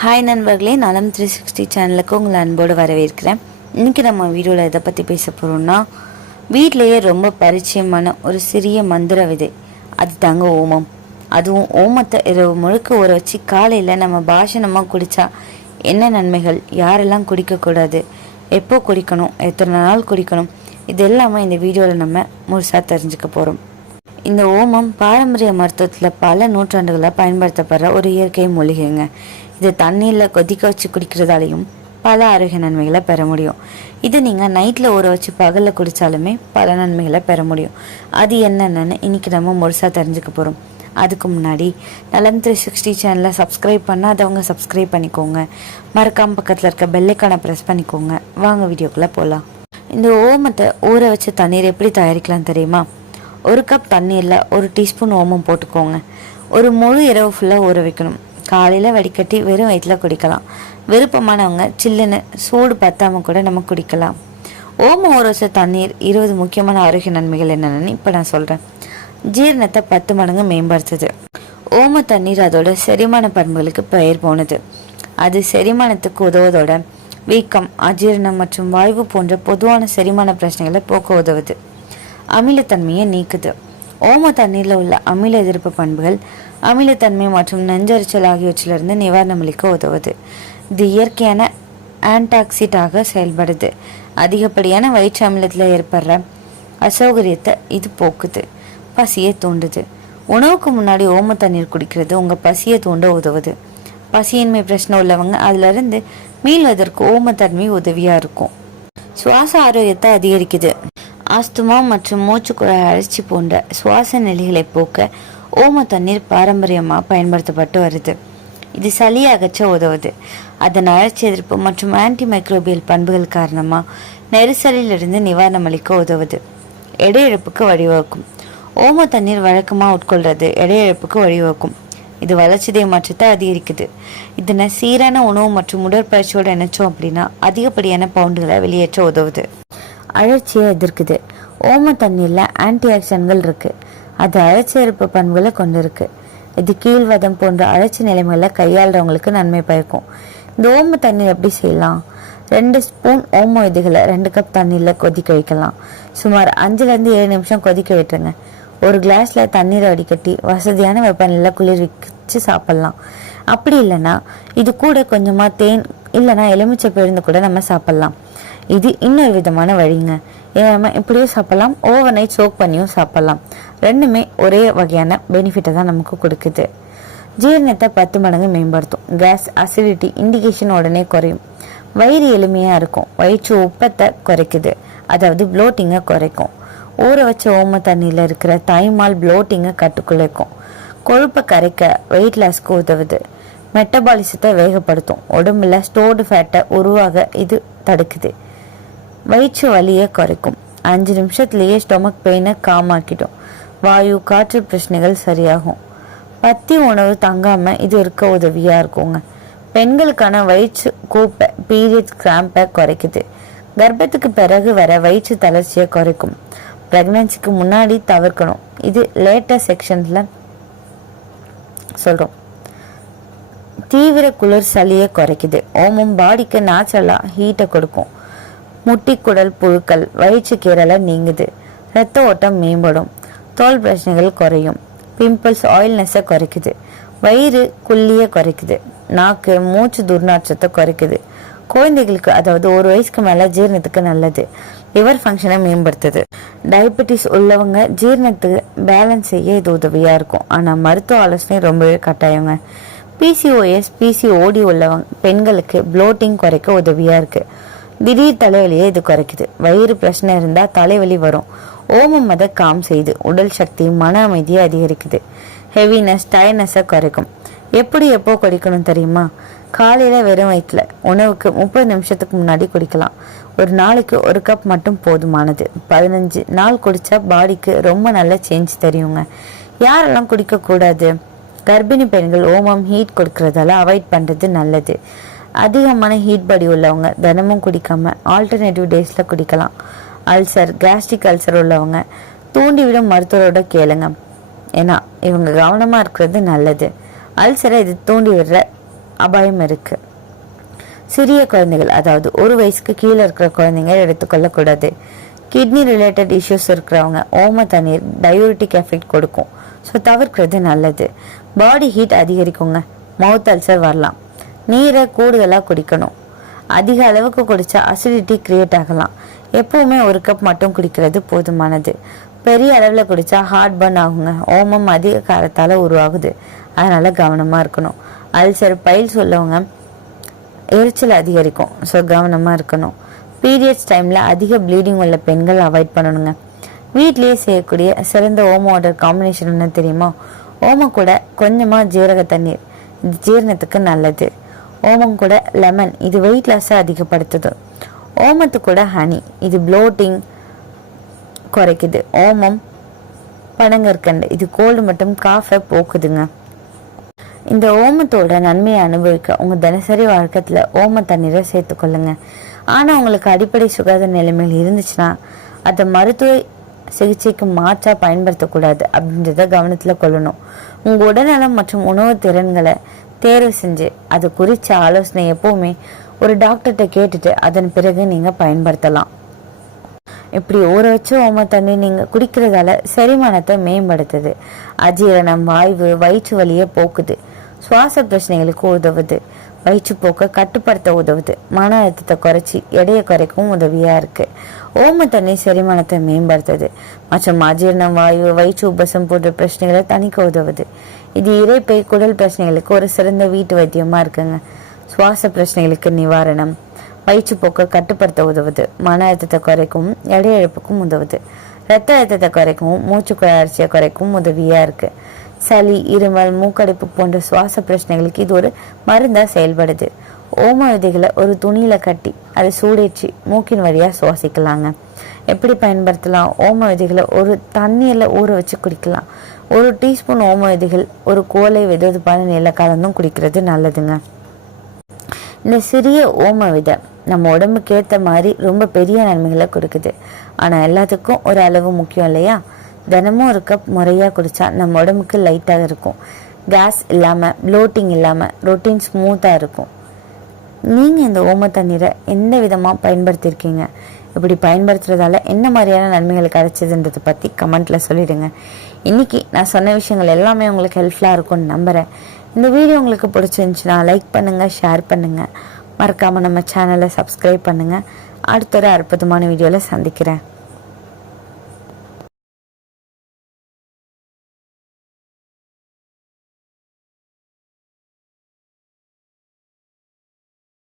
Hi நண்பர்களே நலம் three sixty சேனலுக்கு உங்களை அன்போடு வரவேற்கிறேன். இன்றைக்கி நம்ம வீடியோவில் எதை பற்றி பேச போகிறோம்னா வீட்டிலையே ரொம்ப பரிச்சயமான ஒரு சிறிய மந்திர விதை. அது தாங்க ஓமம். அதுவும் ஓமத்தை இரவு முழுக்க ஊற வச்சு காலையில் நம்ம பாஷணமாக குடித்தா என்ன நன்மைகள்? யாரெல்லாம் குடிக்கக்கூடாது எப்போ குடிக்கணும்? எத்தனை நாள் குடிக்கணும்? இது எல்லாமே இந்த வீடியோவில் நம்ம முழுசாக தெரிஞ்சுக்க போகிறோம் இந்த ஓமம் பாரம்பரிய மருத்துவத்தில் பல நூற்றாண்டுகளாக பயன்படுத்தப்படுற ஒரு இயற்கை மூலிகைங்க. இது தண்ணீரில் கொதிக்க வச்சு குடிக்கிறதாலையும் பல ஆரோக்கிய நன்மைகளை பெற முடியும். இது நீங்கள் நைட்டில் ஊற வச்சு பகலில் குடித்தாலுமே பல நன்மைகளை பெற முடியும். அது என்னென்னு இன்னைக்கு நம்ம முழுசாக தெரிஞ்சுக்க போகிறோம் அதுக்கு முன்னாடி நலம் த்ரீ சிக்ஸ்டி சேனலை சப்ஸ்கிரைப் பண்ணாதவங்க சப்ஸ்கிரைப் பண்ணிக்கோங்க. மறக்காம பக்கத்தில் இருக்க பெல்லைக்கான ப்ரெஸ் பண்ணிக்கோங்க. வாங்க வீடியோக்குள்ளே போகலாம் இந்த ஓமத்தை ஊற வச்ச தண்ணீர் எப்படி தயாரிக்கலாம் தெரியுமா? ஒரு கப் தண்ணீரில் ஒரு டீஸ்பூன் ஓமம் போட்டுக்கோங்க. ஒரு முழு இரவு ஃபுல்லாக ஊற வைக்கணும். காலையில் வடிகட்டி வெறும் வயிற்றில் குடிக்கலாம். விருப்பமானவங்க சில்லுன்னு சூடு பத்தாமல் கூட நம்ம குடிக்கலாம். ஓமம் ஊற வச்ச தண்ணீர் இருபது முக்கியமான ஆரோக்கிய நன்மைகள் என்னென்னு இப்போ நான் சொல்கிறேன் ஜீரணத்தை பத்து மடங்கு மேம்படுத்துது. ஓம தண்ணீர் அதோட செரிமான பண்புகளுக்கு பெயர் போனது. அது செரிமானத்துக்கு உதவுவதோட வீக்கம் அஜீரணம் மற்றும் வாய்வு போன்ற பொதுவான செரிமான பிரச்சனைகளை போக்க உதவுது. அமிலத்தன்மையை நீக்குது. ஓம தண்ணீரில் உள்ள அமில எதிர்ப்பு பண்புகள் அமிலத்தன்மை மற்றும் நெஞ்சரிச்சல் ஆகியவற்றிலிருந்து நிவாரணம் அளிக்க உதவுது. இது இயற்கையான ஆன்டாக்சிடாக செயல்படுது. அதிகப்படியான வயிற்று அமிலத்தில் ஏற்படுற அசௌகரியத்தை இது போக்குது. பசியை தூண்டுது. உணவுக்கு முன்னாடி ஓம தண்ணீர் குடிக்கிறது உங்கள் பசியை தூண்ட உதவுது. பசியின்மை பிரச்சனை உள்ளவங்க அதிலிருந்து மீள்வதற்கு ஓமத்தன்மை உதவியாக இருக்கும். சுவாச ஆரோக்கியத்தை அதிகரிக்குது. ஆஸ்துமா மற்றும் மூச்சுக்குழாய் அழற்சி போன்ற சுவாச நிலைகளை போக்க ஓம தண்ணீர் பாரம்பரியமாக பயன்படுத்தப்பட்டு வருது. இது சளி அகற்ற உதவுது. அதன் அழற்சி எதிர்ப்பு மற்றும் ஆன்டி மைக்ரோபியல் பண்புகள் காரணமாக நெரிசலிலிருந்து நிவாரணம் அளிக்க உதவுது. எடை இழப்புக்கு வழிவகுக்கும். ஓம தண்ணீர் வழக்கமாக உட்கொள்வது எடை இழப்புக்கு வழிவகுக்கும். இது வளர்ச்சிதை மாற்றத்தை அதிகரிக்குது. இதனை சீரான உணவு மற்றும் உடற்பயிற்சியோடு இணைச்சோம் அப்படின்னா அதிகப்படியான பவுண்டுகளை வெளியேற்ற உதவுது. அழற்சியை எதிர்க்குது. ஓம தண்ணியில் ஆன்டி ஆக்சிடன்கள் இருக்கு. அது அழற்சி எதிர்ப்பு பண்புகளை கொண்டு இருக்கு இது கீழ்வதம் போன்ற அழற்சி நிலைமைகளை கையாளுறவங்களுக்கு நன்மை பயக்கும். இந்த ஓம தண்ணீர் எப்படி செய்யலாம்? ரெண்டு ஸ்பூன் ஓம விதைகளை ரெண்டு கப் தண்ணியில் கொதிக்க வைக்கலாம். சுமார் அஞ்சுலேருந்து ஏழு நிமிஷம் கொதிக்க விட்டுருங்க. ஒரு கிளாஸ்ல தண்ணீரை வடிகட்டி வசதியான வெப்பநிலையில் குளிர் வச்சு சாப்பிட்லாம். அப்படி இல்லைன்னா இது கூட கொஞ்சமாக தேன் இல்லைன்னா எலுமிச்சை பேருந்து கூட நம்ம சாப்பிட்லாம். இது இன்னொரு விதமான வழிங்க. நம்ம இப்படியும் சாப்பிட்லாம். ஓவர் நைட் சோக் பண்ணியும் சாப்பிட்லாம். ரெண்டுமே ஒரே வகையான பெனிஃபிட்டை தான் நமக்கு கொடுக்குது. ஜீரணத்தை பத்து மடங்கு மேம்படுத்தும். கேஸ் அசிடிட்டி இண்டிகேஷன் உடனே குறையும். வயிறு எளிமையாக இருக்கும். வயிற்று உப்பத்தை குறைக்குது. அதாவது ப்ளோட்டிங்கை குறைக்கும். ஊற வச்ச ஓம தண்ணியில் இருக்கிற தாய்மால் ப்ளோட்டிங்கை கட்டுக்குள்ளைக்கும் கொழுப்பை கரைக்க வெயிட் லாஸ்க்கு உதவுது. மெட்டபாலிசத்தை வேகப்படுத்தும். உடம்புல ஸ்டோர்டு ஃபேட்டை உருவாக இது தடுக்குது. வயிற்று வலியை குறைக்கும். அஞ்சு நிமிஷத்துலேயே ஸ்டொமக் பெயினை காமாக்கிடும் வாயு காற்று பிரச்சனைகள் சரியாகும். பத்தி உணவு தங்காமல் இது இருக்க உதவியாக இருக்குங்க. பெண்களுக்கான வயிற்று கூப்பை பீரியட் கிராம்பை குறைக்குது. கர்ப்பத்துக்கு பிறகு வர வயிற்று தளர்ச்சியை குறைக்கும். ப்ரெக்னன்சிக்கு முன்னாடி தவிர்க்கணும். இது லேட்டஸ்ட் செக்ஷன்ஸில் சொல்கிறோம் தீவிர குளிர் சளியை குறைக்குது. ஓமம் பாடிக்கு நேச்சுரலாக ஹீட்டை கொடுக்கும். முட்டி குடல் புழுக்கள் வயிற்றுக்கீரலை நீங்குது. ரத்த ஓட்டம் மேம்படும். தோல் பிரச்சனைகள் குறையும். பிம்பிள்ஸ் ஆயில்னஸை குறைக்குது. வயிறு குள்ளியை குறைக்குது. நாக்கு மூச்சு துர்நாற்றத்தை குறைக்குது. குழந்தைகளுக்கு அதாவது ஒரு வயசுக்கு மேலே ஜீரணத்துக்கு நல்லது. லிவர் ஃபங்க்ஷனை மேம்படுத்துது. டயபெட்டிஸ் உள்ளவங்க ஜீரணத்துக்கு பேலன்ஸ் செய்ய இது உதவியாக இருக்கும். ஆனால் மருத்துவ ஆலோசனை ரொம்பவே கட்டாயங்க. பிசிஓஎஸ் பிசிஓடி உள்ளவங்க பெண்களுக்கு ப்ளோட்டிங் குறைக்க உதவியாக இருக்குது திடீர் தலைவலியை இது குறைக்குது. வயிறு பிரச்சனை இருந்தால் தலைவலி வரும். ஓமம் அதை காம் செய்து உடல் சக்தி மன அமைதியை அதிகரிக்குது. ஹெவினஸ் டயர்னஸை குறைக்கும். எப்படி எப்போ குடிக்கணும் தெரியுமா? காலையில் வெறும் வயிற்றில் உணவுக்கு முப்பது நிமிஷத்துக்கு முன்னாடி குடிக்கலாம். ஒரு நாளைக்கு ஒரு கப் மட்டும் போதுமானது. பதினஞ்சு நாள் குடித்தா பாடிக்கு ரொம்ப நல்ல சேஞ்ச் தெரியுங்க. யாரெல்லாம் குடிக்கக்கூடாது? கர்ப்பிணி பெண்கள் ஓமம் ஹீட் கொடுக்கறதால அவாய்ட் பண்ணுறது நல்லது. அதிகமான ஹீட் பாடி உள்ளவங்க தினமும் குடிக்காம ஆல்டர்னேட்டிவ் டேஸில் குடிக்கலாம். அல்சர் கேஸ்ட்ரிக் அல்சர் உள்ளவங்க தூண்டிவிடும் மருத்துவரோட கேளுங்க. ஏன்னா இவங்க கவனமாக இருக்கிறது நல்லது. அல்சரை இது தூண்டி விடுற அபாயம் இருக்குது சிறிய குழந்தைகள் அதாவது ஒரு வயசுக்கு கீழே இருக்கிற குழந்தைங்க எடுத்துக்கொள்ளக்கூடாது. கிட்னி ரிலேட்டட் இஷ்யூஸ் இருக்கிறவங்க ஓம தண்ணீர் டயூரிட்டிக் எஃபெக்ட் கொடுக்கும். ஸோ தவிர்க்கிறது நல்லது. பாடி ஹீட் அதிகரிக்குங்க. மவுத் அல்சர் வரலாம். நீரை கூடுதலாக குடிக்கணும். அதிக அளவுக்கு குடித்தா அசிடிட்டி கிரியேட் ஆகலாம். எப்பவுமே ஒரு கப் மட்டும் குடிக்கிறது போதுமானது. பெரிய அளவில் குடித்தா ஹார்ட் பர்ன் ஆகுங்க. ஓமம் அதிக காரத்தால் உருவாகுது. அதனால் கவனமாக இருக்கணும். அல்சர் பயில் சொல்லவங்க எரிச்சல் அதிகரிக்கும். ஸோ கவனமாக இருக்கணும். பீரியட்ஸ் டைமில் அதிக ப்ளீடிங் உள்ள பெண்கள் அவாய்ட் பண்ணணுங்க. வீட்லேயே செய்யக்கூடிய சிறந்த ஓம வாட்டர் காம்பினேஷன் என்ன தெரியுமா? ஓமம் கூட கொஞ்சமாக ஜீரக தண்ணீர். இது ஜீரணத்துக்கு நல்லது. ஓமம் கூட லெமன் இது வெயிட் லாஸை அதிகப்படுத்துது. ஓமத்து கூட ஹனி இது ப்ளோட்டிங் குறைக்குது. ஓமம் பனங்கற்கண்டு இது கோல்டு மற்றும் காஃபை போக்குதுங்க. இந்த ஓமத்தோட நன்மையை அனுபவிக்க உங்கள் தினசரி வழக்கத்தில் ஓம தண்ணீரை சேர்த்துக்கொள்ளுங்க ஆனால் உங்களுக்கு அடிப்படை சுகாதார நிலைமைகள் இருந்துச்சுன்னா அதை மருத்துவ சிகிச்சைக்கு மாற்றா பயன்படுத்தக்கூடாது அப்படின்றத கவனத்துல கொள்ளணும். உங்க உடல்நலம் மற்றும் உணவு திறன்களை தேர்வு செஞ்சு அது குறித்த ஆலோசனை எப்பவுமே ஒரு டாக்டர்கிட்ட கேட்டுட்டு அதன் பிறகு நீங்க பயன்படுத்தலாம். இப்படி ஊற வச்ச ஓம தண்ணி நீங்க குடிக்கிறதால செரிமானத்தை மேம்படுத்துது. அஜீரணம் வாய்வு வயிற்று வலியை போக்குது. சுவாச பிரச்சனைகளுக்கு உதவுது. வயிற்றுப்போக்கை கட்டுப்படுத்த உதவுது. மன அழுத்தத்தை குறைச்சி எடையை குறைக்கவும் உதவியாக இருக்குது ஓம தண்ணி செரிமானத்தை மேம்படுத்துது. மற்றும் அஜீர்ணம் வாயு வயிற்று உபசம் போன்ற பிரச்சனைகளை தணிக்க உதவுது. இது இறைப்பை குடல் பிரச்சனைகளுக்கு ஒரு சிறந்த வீட்டு வைத்தியமாக இருக்குங்க. சுவாச பிரச்சனைகளுக்கு நிவாரணம். வயிற்றுப்போக்கை கட்டுப்படுத்த உதவுது. மன அழுத்தத்தை குறைக்கவும் எடை இழப்புக்கும் உதவுது. ரத்த அழுத்தத்தை குறைக்கவும் மூச்சு குழாய்ச்சியை குறைக்கவும் உதவியாக இருக்குது சளி இருமல் மூக்கடைப்பு போன்ற சுவாச பிரச்சனைகளுக்கு இது ஒரு மருந்தா செயல்படுது. ஓம விதைகளை ஒரு துணியில கட்டி அதை சூடேற்றி மூக்கின் வழியா சுவாசிக்கலாங்க. எப்படி பயன்படுத்தலாம்? ஓம விதைகளை ஒரு தண்ணியில் ஊற வச்சு குடிக்கலாம். ஒரு டீஸ்பூன் ஓம விதைகள் ஒரு கோலை வெதுவெதுப்பான நில கலந்தும் குடிக்கிறது நல்லதுங்க. இந்த சிறிய ஓம விதை நம்ம உடம்புக்கு ஏற்ற மாதிரி ரொம்ப பெரிய நன்மைகளை கொடுக்குது. ஆனால் எல்லாத்துக்கும் ஒரு அளவு முக்கியம் இல்லையா? தினமும் ஒரு கப் முறையாக குடித்தா நம்ம உடம்புக்கு லைட்டாக இருக்கும். கேஸ் இல்லாமல் ப்ளோட்டிங் இல்லாமல் ரொட்டீன் ஸ்மூத்தாக இருக்கும். நீங்கள் இந்த ஓம தண்ணீரை எந்த விதமாக பயன்படுத்தியிருக்கீங்க? இப்படி பயன்படுத்துறதால என்ன மாதிரியான நன்மைகள் கிடைச்சதுன்றதை பற்றி கமெண்ட்டில் சொல்லிடுங்க. இன்றைக்கி நான் சொன்ன விஷயங்கள் எல்லாமே உங்களுக்கு ஹெல்ப்ஃபுல்லாக இருக்கும்னு நம்புகிறேன் இந்த வீடியோ உங்களுக்கு பிடிச்சிருந்துச்சுன்னா லைக் பண்ணுங்கள் ஷேர் பண்ணுங்கள் மறக்காமல் நம்ம சேனலை சப்ஸ்கிரைப் பண்ணுங்கள் அடுத்த ஒரு அற்புதமான வீடியோவில் சந்திக்கிறேன்.